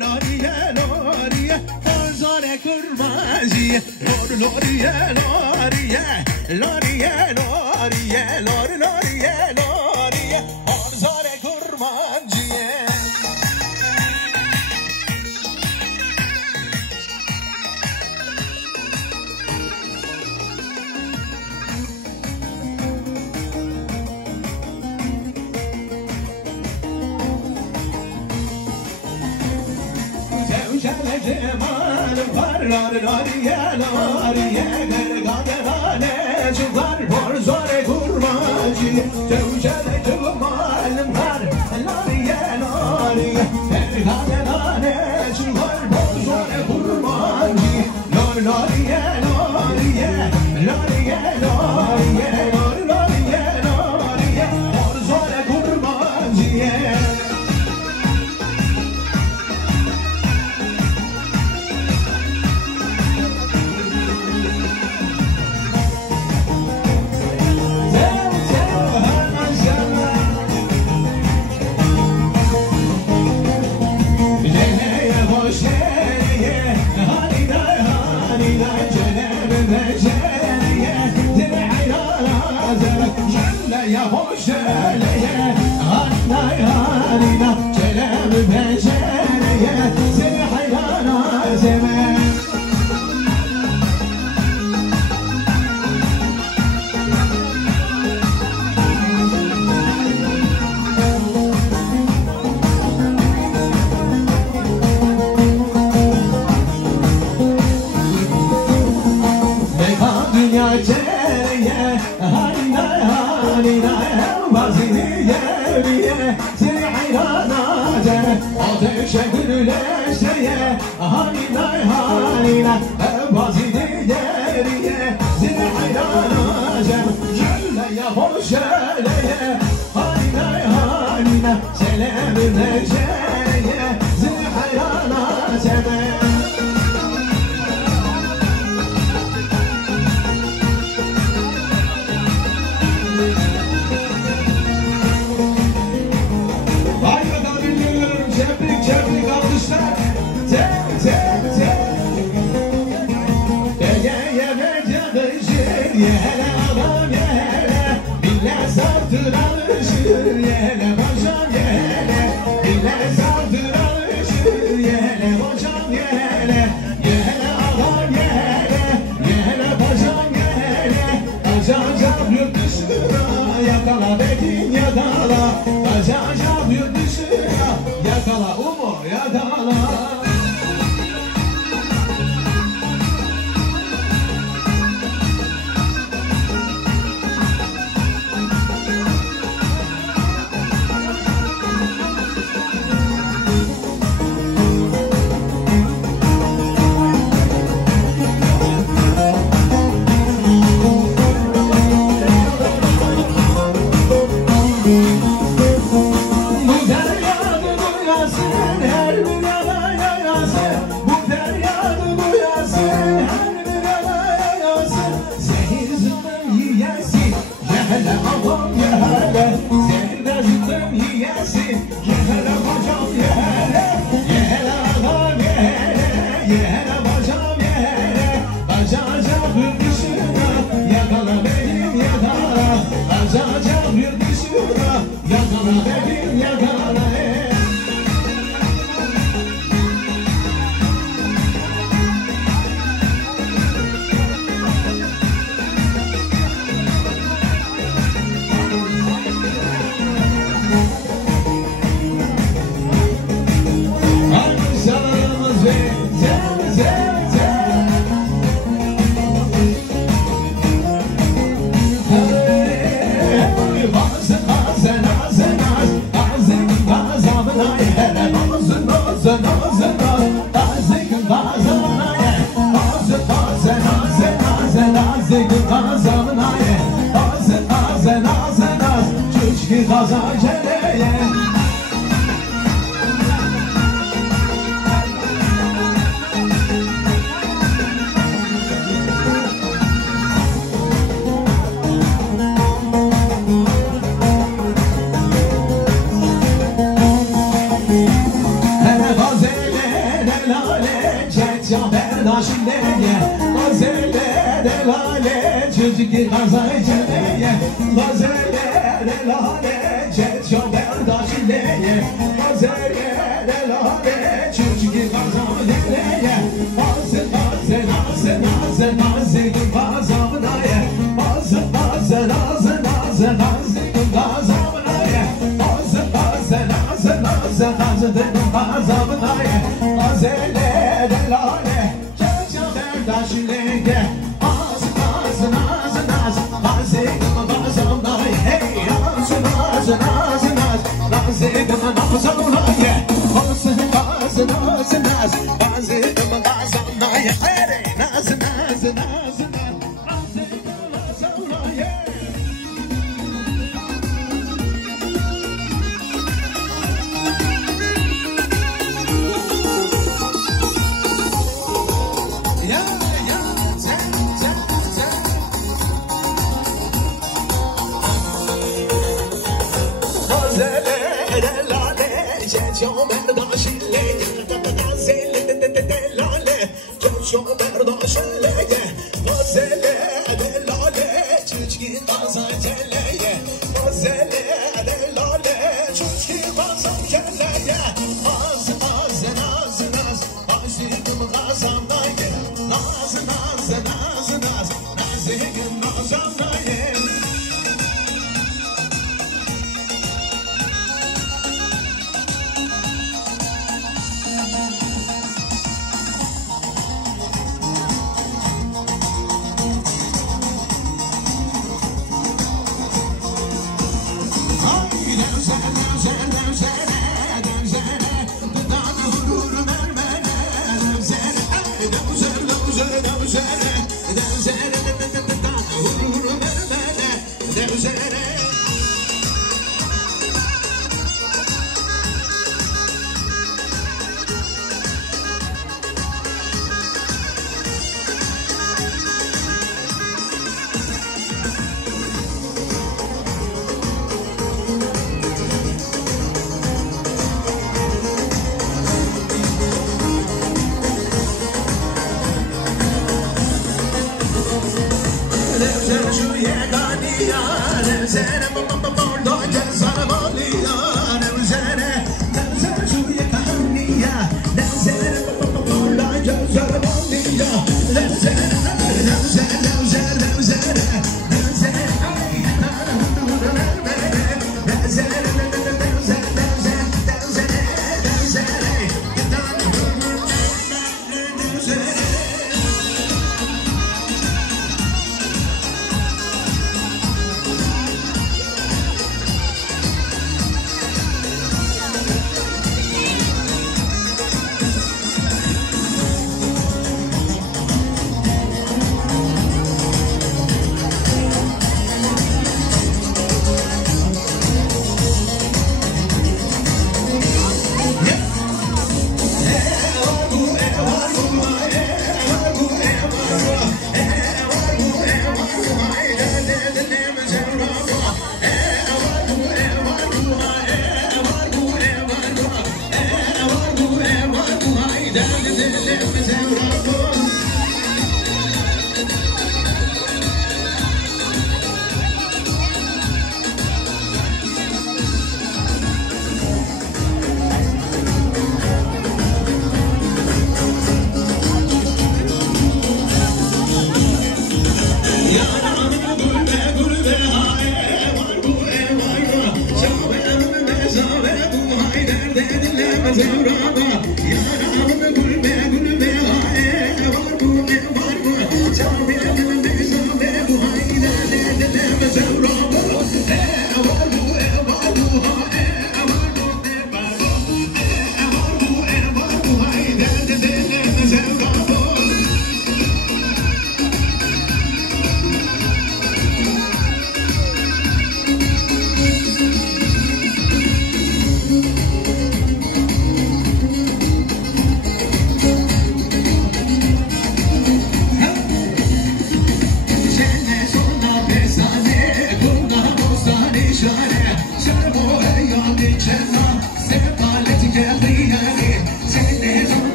loriye loriye Manzare kurmaziye loriye loriye Loriye loriye loriye loriye Manzare kurmaziye Cemal'im var lariye lariye Gergaderane çıkar borzore kurmacı Cevşele cemal'im var lariye lariye Gergaderane çıkar borzore kurmacı Lariye lariye lariye lariye Lariye lariye borzore kurmacı Ya hoş eleye Anay halina Celem becereye Seni hayrana zeme Mekan dünya cereye Halina Vaziriye seni hayrana cene Ateşe gürleşeye Halina halina Vaziriye seni hayrana cene Cülleye hoş eleye Halina halina Selam neceye seni hayrana cene Çeplik alkışlar Ye mecadışır Ye hele adam ye hele Bille sartır alışır Ye hele paşam ye hele Bille sartır alışır Ye hele paşam ye hele Ye hele adam ye hele Ye hele paşam ye hele Kaçacak yurt dışına Yakala Bekin yakala Kaçacak yurt dışına Yakala umu yakala Şineye, gazelle de lale, çocuk gazay ceneye, gazelle de lale, çocuk şineye, gazelle de lale, çocuk gazay ceneye, bazı gazamınaya, bazı gazamınaya, gazelle de lale. Daşilenge, az, bazamday, hey, az, bazıgım bazamday, bazıgım bazamday, hey, naz, bazıgım bazamday. Zevra, ya Rabbi, gülbe, gülbe,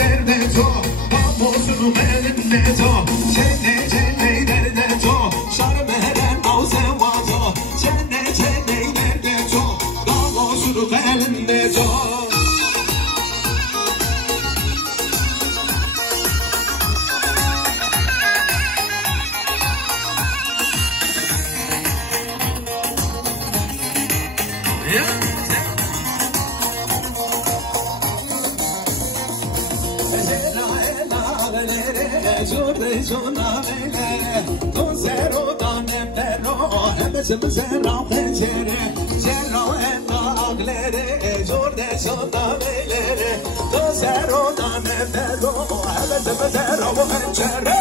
derde çok Namusunu elinde çok Çene çene derde çok Şarmeren avzen vazo Çene çene derde çok Namusunu elinde çok Giordi giornale, con zero donne però, e me zero pencere, zero e maglere, giordi giornale, con zero donne però, e me zero pencere.